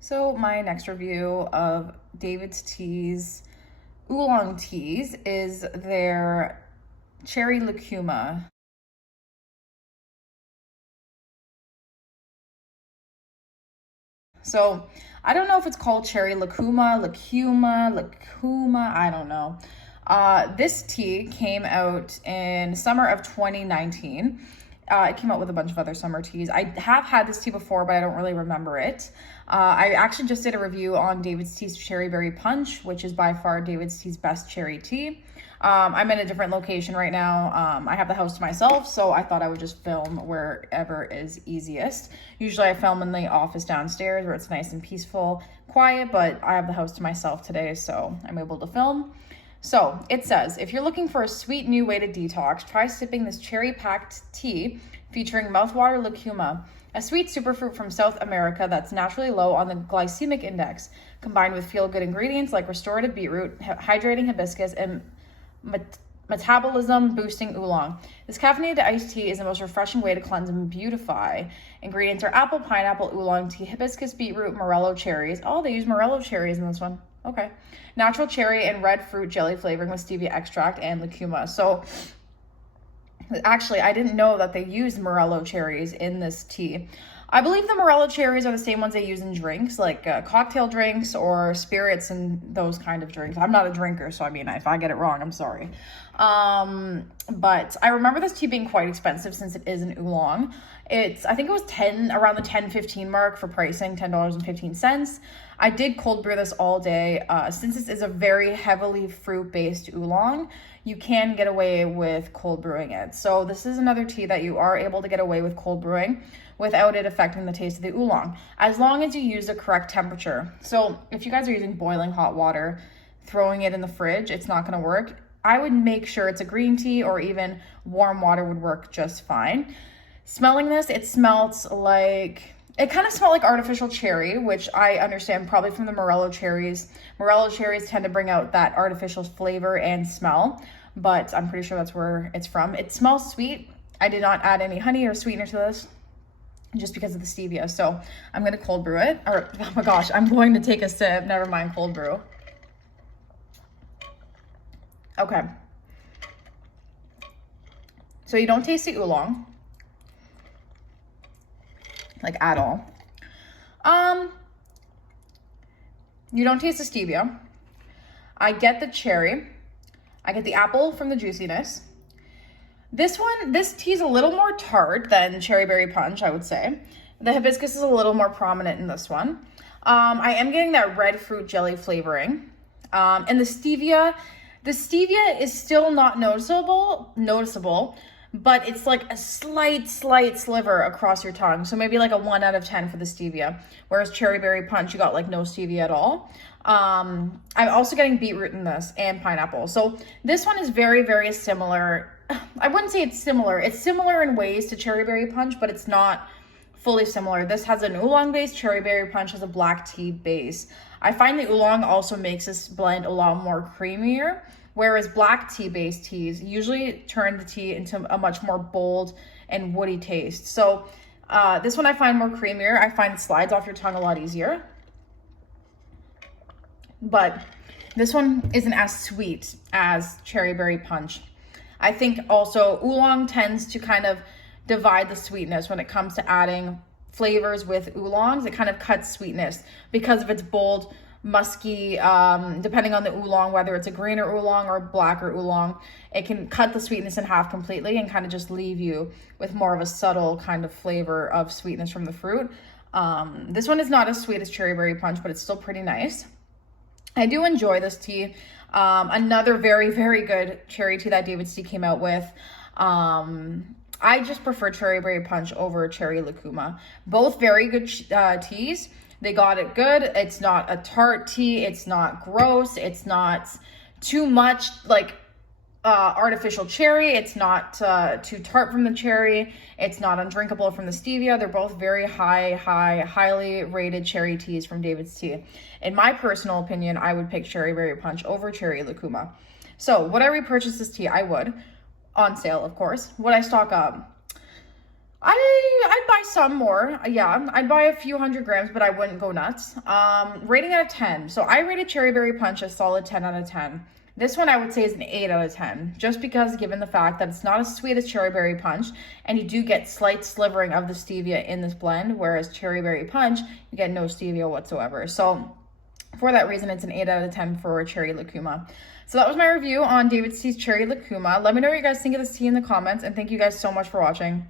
So my next review of David's Tea's oolong teas is their cherry lucuma. So I don't know if it's called cherry lucuma, I don't know. This tea came out in summer of 2019. It came out with a bunch of other summer teas. I have had this tea before, but I don't really remember it. I actually just did a review on David's Tea's Cherry Berry Punch, which is by far David's Tea's best cherry tea. I'm in a different location right now. I have the house to myself, so I thought I would just film wherever is easiest. Usually I film in the office downstairs where it's nice and peaceful, quiet, but I have the house to myself today, so I'm able to film. So it says, if you're looking for a sweet new way to detox, try sipping this cherry-packed tea featuring mouthwater lucuma, a sweet superfruit from South America that's naturally low on the glycemic index, combined with feel-good ingredients like restorative beetroot, hydrating hibiscus, and metabolism boosting oolong. This caffeinated iced tea is the most refreshing way to cleanse and beautify. Ingredients are apple, pineapple, oolong tea, hibiscus, beetroot, morello cherries. Oh, they use morello cherries in this one. Okay. Natural cherry and red fruit jelly flavoring with stevia extract and lucuma. So actually, I didn't know that they used morello cherries in this tea. I believe the morello cherries are the same ones they use in drinks, like cocktail drinks or spirits and those kind of drinks. I'm not a drinker, so I mean, if I get it wrong, I'm sorry. But I remember this tea being quite expensive since it is an oolong. I think it was around the 10-15 mark for pricing, $10.15. I did cold brew this all day. Since this is a very heavily fruit-based oolong, you can get away with cold brewing it. So this is another tea that you are able to get away with cold brewing without it affecting the taste of the oolong, as long as you use the correct temperature. So if you guys are using boiling hot water, throwing it in the fridge, it's not gonna work. I would make sure it's a green tea, or even warm water would work just fine. Smelling this, it kind of smelled like artificial cherry, which I understand probably from the morello cherries. Morello cherries tend to bring out that artificial flavor and smell, but I'm pretty sure that's where it's from. It smells sweet. I did not add any honey or sweetener to this, just because of the stevia. So I'm gonna cold brew it, or oh my gosh, I'm going to take a sip, never mind cold brew. Okay. So you don't taste the oolong, like at all. You don't taste the stevia. I get the cherry. I get the apple from the juiciness. This tea is a little more tart than Cherry Berry Punch, I would say. The hibiscus is a little more prominent in this one. I am getting that red fruit jelly flavoring. And the stevia is still not noticeable, but it's like a slight sliver across your tongue. So maybe like a 1 out of 10 for the stevia. Whereas Cherry Berry Punch, you got like no stevia at all. I'm also getting beetroot in this and pineapple. So this one is very, very similar. I wouldn't say it's similar. It's similar in ways to Cherry Berry Punch, but it's not fully similar. This has an oolong base. Cherry Berry Punch has a black tea base. I find the oolong also makes this blend a lot more creamier, whereas black tea based teas usually turn the tea into a much more bold and woody taste. So this one I find more creamier. I find it slides off your tongue a lot easier. But this one isn't as sweet as Cherry Berry Punch. I think also oolong tends to kind of divide the sweetness when it comes to adding flavors with oolongs. It kind of cuts sweetness because of its bold, musky, depending on the oolong, whether it's a greener oolong or blacker oolong, it can cut the sweetness in half completely and kind of just leave you with more of a subtle kind of flavor of sweetness from the fruit. This one is not as sweet as Cherry Berry Punch, but it's still pretty nice. I do enjoy this tea. Another very, very good cherry tea that David's Tea came out with. I just prefer Cherry Berry Punch over Cherry Lucuma. Both very good teas. They got it good. It's not a tart tea. It's not gross. It's not too much like artificial cherry. It's not too tart from the cherry. It's not undrinkable from the stevia. They're both very highly rated cherry teas from David's Tea. In my personal opinion, I would pick Cherry Berry Punch over Cherry Lucuma. So would I repurchase this tea? I would. On sale, of course. Would I stock up? I'd buy some more. Yeah, I'd buy a few 100 grams, but I wouldn't go nuts. Rating out of 10. So I rated Cherry Berry Punch a solid 10 out of 10. This one I would say is an 8 out of 10, just because given the fact that it's not as sweet as Cherry Berry Punch, and you do get slight slivering of the stevia in this blend, whereas Cherry Berry Punch, you get no stevia whatsoever. So for that reason, it's an 8 out of 10 for Cherry Lucuma. So that was my review on David's Tea's Cherry Lucuma. Let me know what you guys think of this tea in the comments, and thank you guys so much for watching.